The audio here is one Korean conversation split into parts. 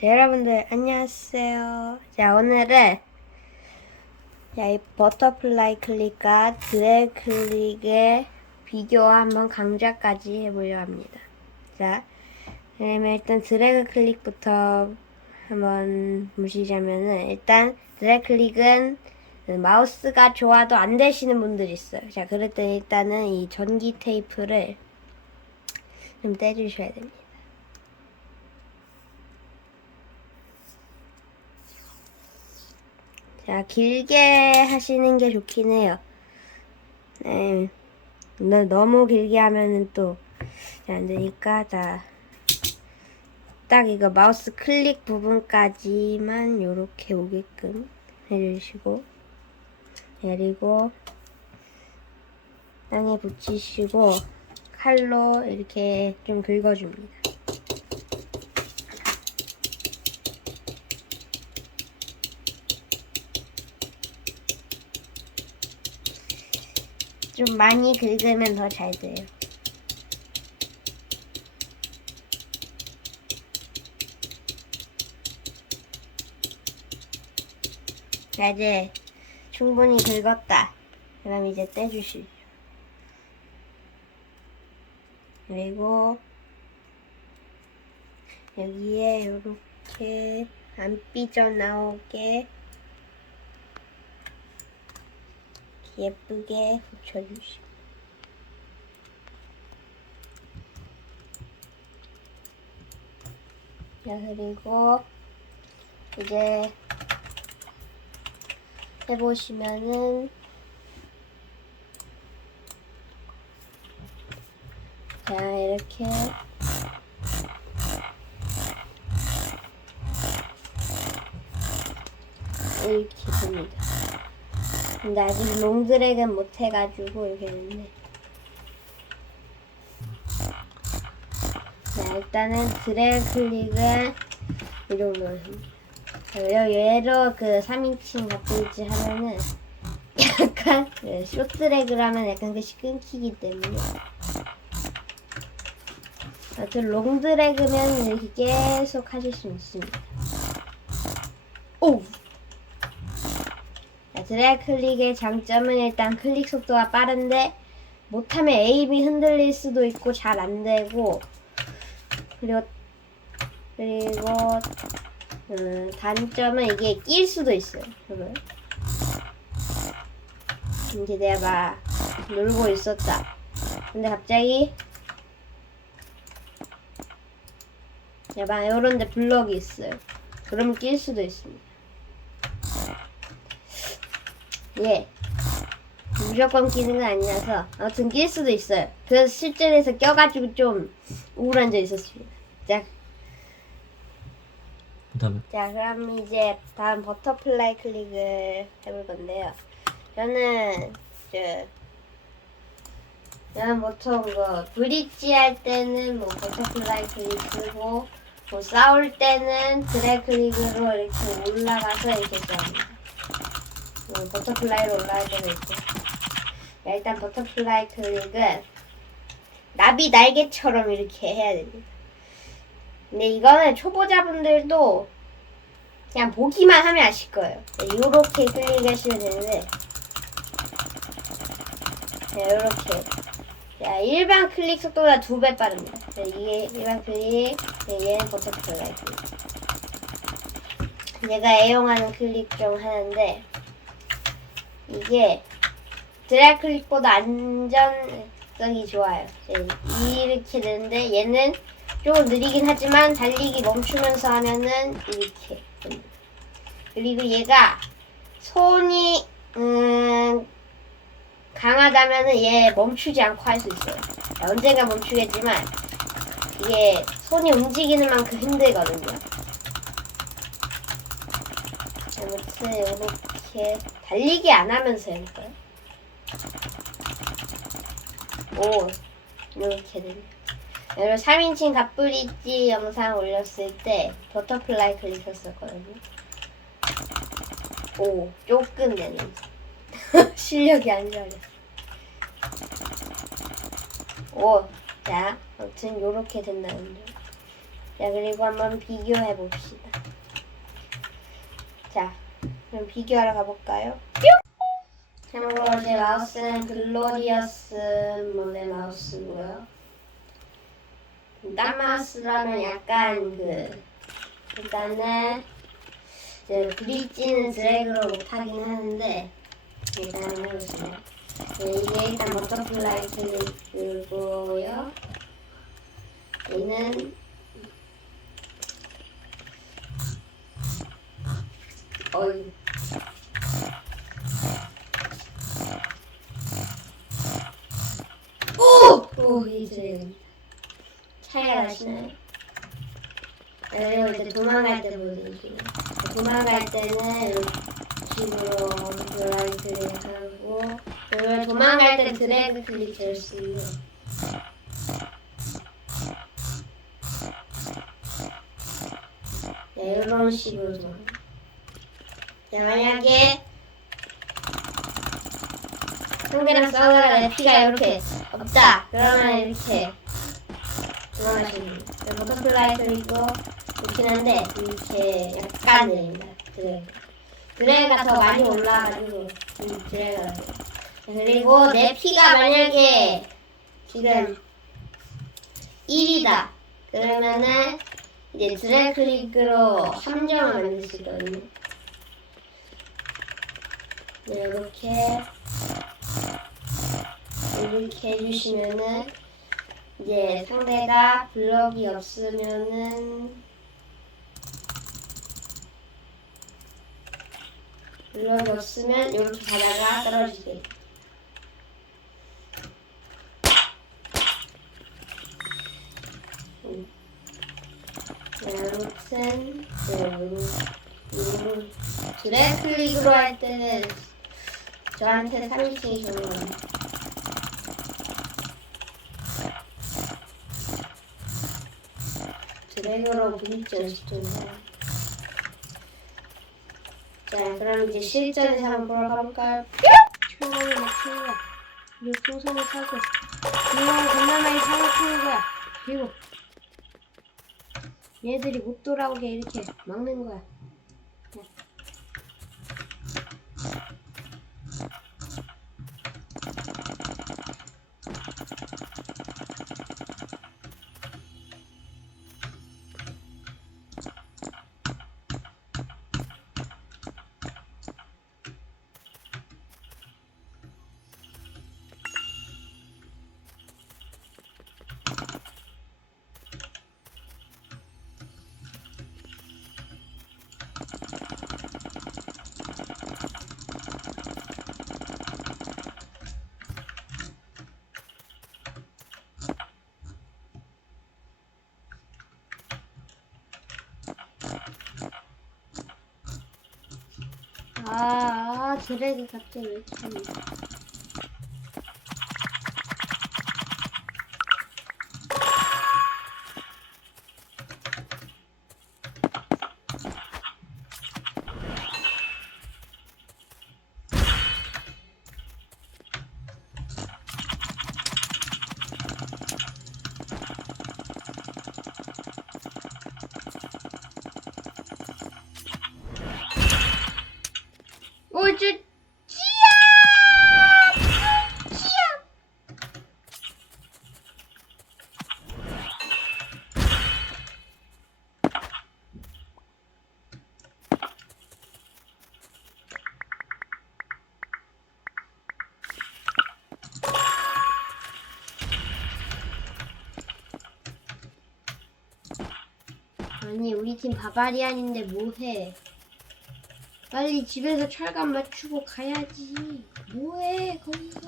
자, 여러분들 안녕하세요. 자, 오늘은 자, 이 버터플라이 클릭과 드래 클릭의 비교 한번 강좌까지 해보려 합니다. 자, 그러면 일단 드래그 클릭부터 한번 보시자면은 일단 드래그 클릭은 마우스가 좋아도 안 되시는 분들이 있어요. 자, 그럴 때 일단은 이 전기 테이프를 좀 떼주셔야 됩니다. 자, 길게 하시는 게 좋긴 해요. 네. 너무 길게 하면은 또 안 되니까, 자. 딱 이거 마우스 클릭 부분까지만 요렇게 오게끔 해주시고, 그리고 땅에 붙이시고, 칼로 이렇게 좀 긁어줍니다. 좀 많이 긁으면 더 잘 돼요. 자, 이제 충분히 긁었다. 그럼 이제 떼주시죠. 그리고 여기에 이렇게 안 삐져나오게 예쁘게 붙여주시고 자 그리고 이제 해보시면은 자 이렇게 이렇게 됩니다. 근데 아직 롱드랙은 못 해가지고 이렇게 됐네. 자, 일단은 드래그 클릭은 이. 자, 얘로 그 3인칭 바꾸지 하면은 약간 그 쇼트랙을 하면 약간 끝이 끊기기 때문에 아무튼 롱드래그면 이렇게 계속 하실 수 있습니다. 오! 자, 드래그 클릭의 장점은 일단 클릭 속도가 빠른데 못하면 에임이 흔들릴 수도 있고 잘 안 되고 그리고 그리고 음, 단점은 이게 낄 수도 있어요. 그걸 이제 내가 막 놀고 있었다. 근데 갑자기 막 이런데 블럭이 있어요. 그러면 낄 수도 있습니다. 예. 무조건 끼는 건 아니라서 아무튼 낄 수도 있어요. 그래서 실전에서 껴가지고 좀 우울한 적 있었습니다. 자, 그다음에 자 그럼 이제 다음 버터플라이 클릭을 해볼 건데요. 저는 그 저는 보통 뭐 브릿지 할 때는 뭐 버터플라이 클릭 쓰고 뭐 싸울 때는 드래 클릭으로 이렇게 올라가서 이렇게 싸웁니다. 뭐 버터플라이로 올라갈 때도 있고. 자, 일단 버터플라이 클릭은 나비 날개처럼 이렇게 해야 됩니다. 근데 이거는 초보자분들도 그냥 보기만 하면 아실 거예요. 이렇게 클릭하시면 되는데, 네, 이렇게. 자, 일반 클릭 속도보다 두배 빠릅니다. 자, 이게 일반 클릭, 네, 얘는 버터플라이 클릭. 제가 애용하는 클릭 중 하나인데, 이게 드래그 클릭보다 안전성이 좋아요. 네, 이렇게 되는데, 얘는 조금 느리긴 하지만 달리기 멈추면서 하면은 이렇게. 그리고 얘가 손이 음 강하다면은 얘 멈추지 않고 할 수 있어요. 언젠가 멈추겠지만 이게 손이 움직이는 만큼 힘들거든요. 아무튼 이렇게 달리기 안 하면서 해볼까요? 오 이렇게 됩니다. 여러분 3인칭 갑브릿지 영상 올렸을 때 버터플라이 클릭했었거든요. 오 조금 되는 실력이 안 좋아요. 오, 자, 아무튼 요렇게 된다는 점. 자, 그리고 한번 비교해 봅시다. 자, 그럼 비교하러 가볼까요? 참고로 제 마우스는 글로리어스 모델 마우스고요. 딴 마우스라면 약간 그 일단은 이제 브릿지는 드래그로 못하긴 하는데 일단 해보세요. 네, 이게 일단 버터플라이 클릭이고요. 얘는 어이 오! 오 이제 차이가 나시나요? 그리고 이제 도망갈 때 보여드릴게요. 도망갈 때는 식으로 드라이브 하고 그리고 도망갈 때 드래그 클릭 제일 쓰고 네, 이런 식으로 도망. 자, 만약에 상대랑 싸우다가 내 피가 이렇게 없다. 그러면 이렇게 도망가시면 돼요. 네, 버터플라이 그리고 좋긴 한데 이렇게 약간 내립니다. 드래그. 드래그가 더 많이 올라가지고 이 드래그가 돼요. 그리고 내 피가 만약에 지금 1이다. 그러면은 이제 드래그 클릭으로 함정을 만들 수 있거든요. 네, 이렇게 이렇게 해주시면은 이제 상대가 블럭이 없으면은 블럭이 없으면 이렇게 가다가 떨어지게 음. 네, 아무튼 네, 이거 드래 클릭으로 할 때는 저한테 3인칭이 좋은 거예요. 부딪지 연습도인데. 자, 그럼 이제 실전에서 한번 보러 가볼까요? 충분히 맞추는 거야. 타고 분명히 겁나 많이 타고 타는 거야. 그리고 얘들이 못 돌아오게 이렇게 막는 거야. 드래그 갑자기 왜 하냐. 우주 찌야! 찌야! 아니 우리 팀 바바리안인데 뭐해? 빨리 집에서 철갑 맞추고 가야지. 뭐해 거기서?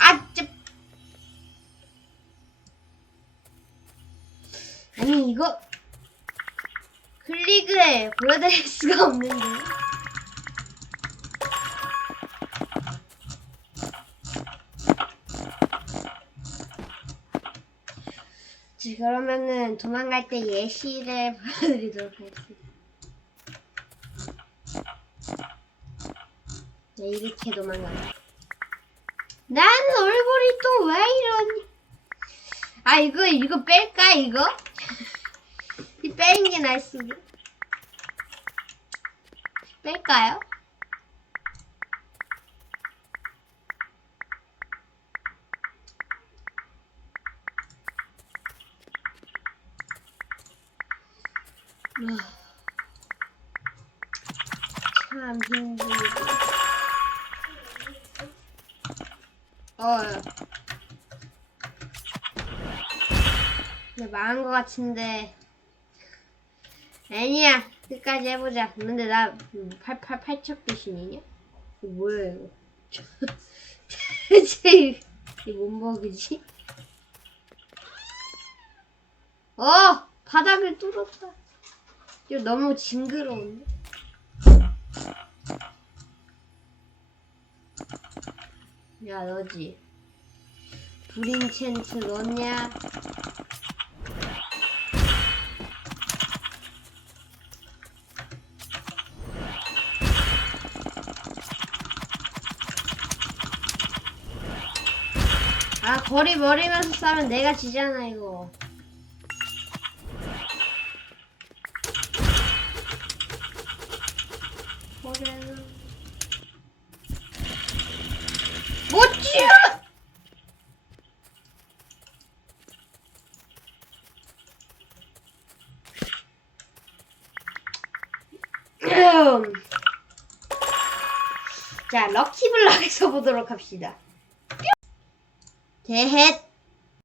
아, ጭ 아니 이거 클릭을 보여드릴 수가 없는데. 자, 그러면은 도망갈 때 예시를 보여드리도록 하겠습니다. 네, 이렇게 도망가요. 나는 얼굴이 또 왜 이러니? 아, 이거, 이거 뺄까, 이거? 이 빼는 게 수도. 뺄까요? 참 힘들고. 어. 근데 망한 것 같은데. 아니야. 끝까지 해보자. 근데 나 팔팔 팔척 귀신이냐? 뭐야 이거? 대체 이게 뭔 먹이지? 어 바닥을 뚫었다. 이거 너무 징그러운데. 야 너지. 브린첸트 넣냐? 아 거리 멀리면서 싸면 내가 지잖아 이거 자 럭키블럭에서 보도록 합시다. 대헷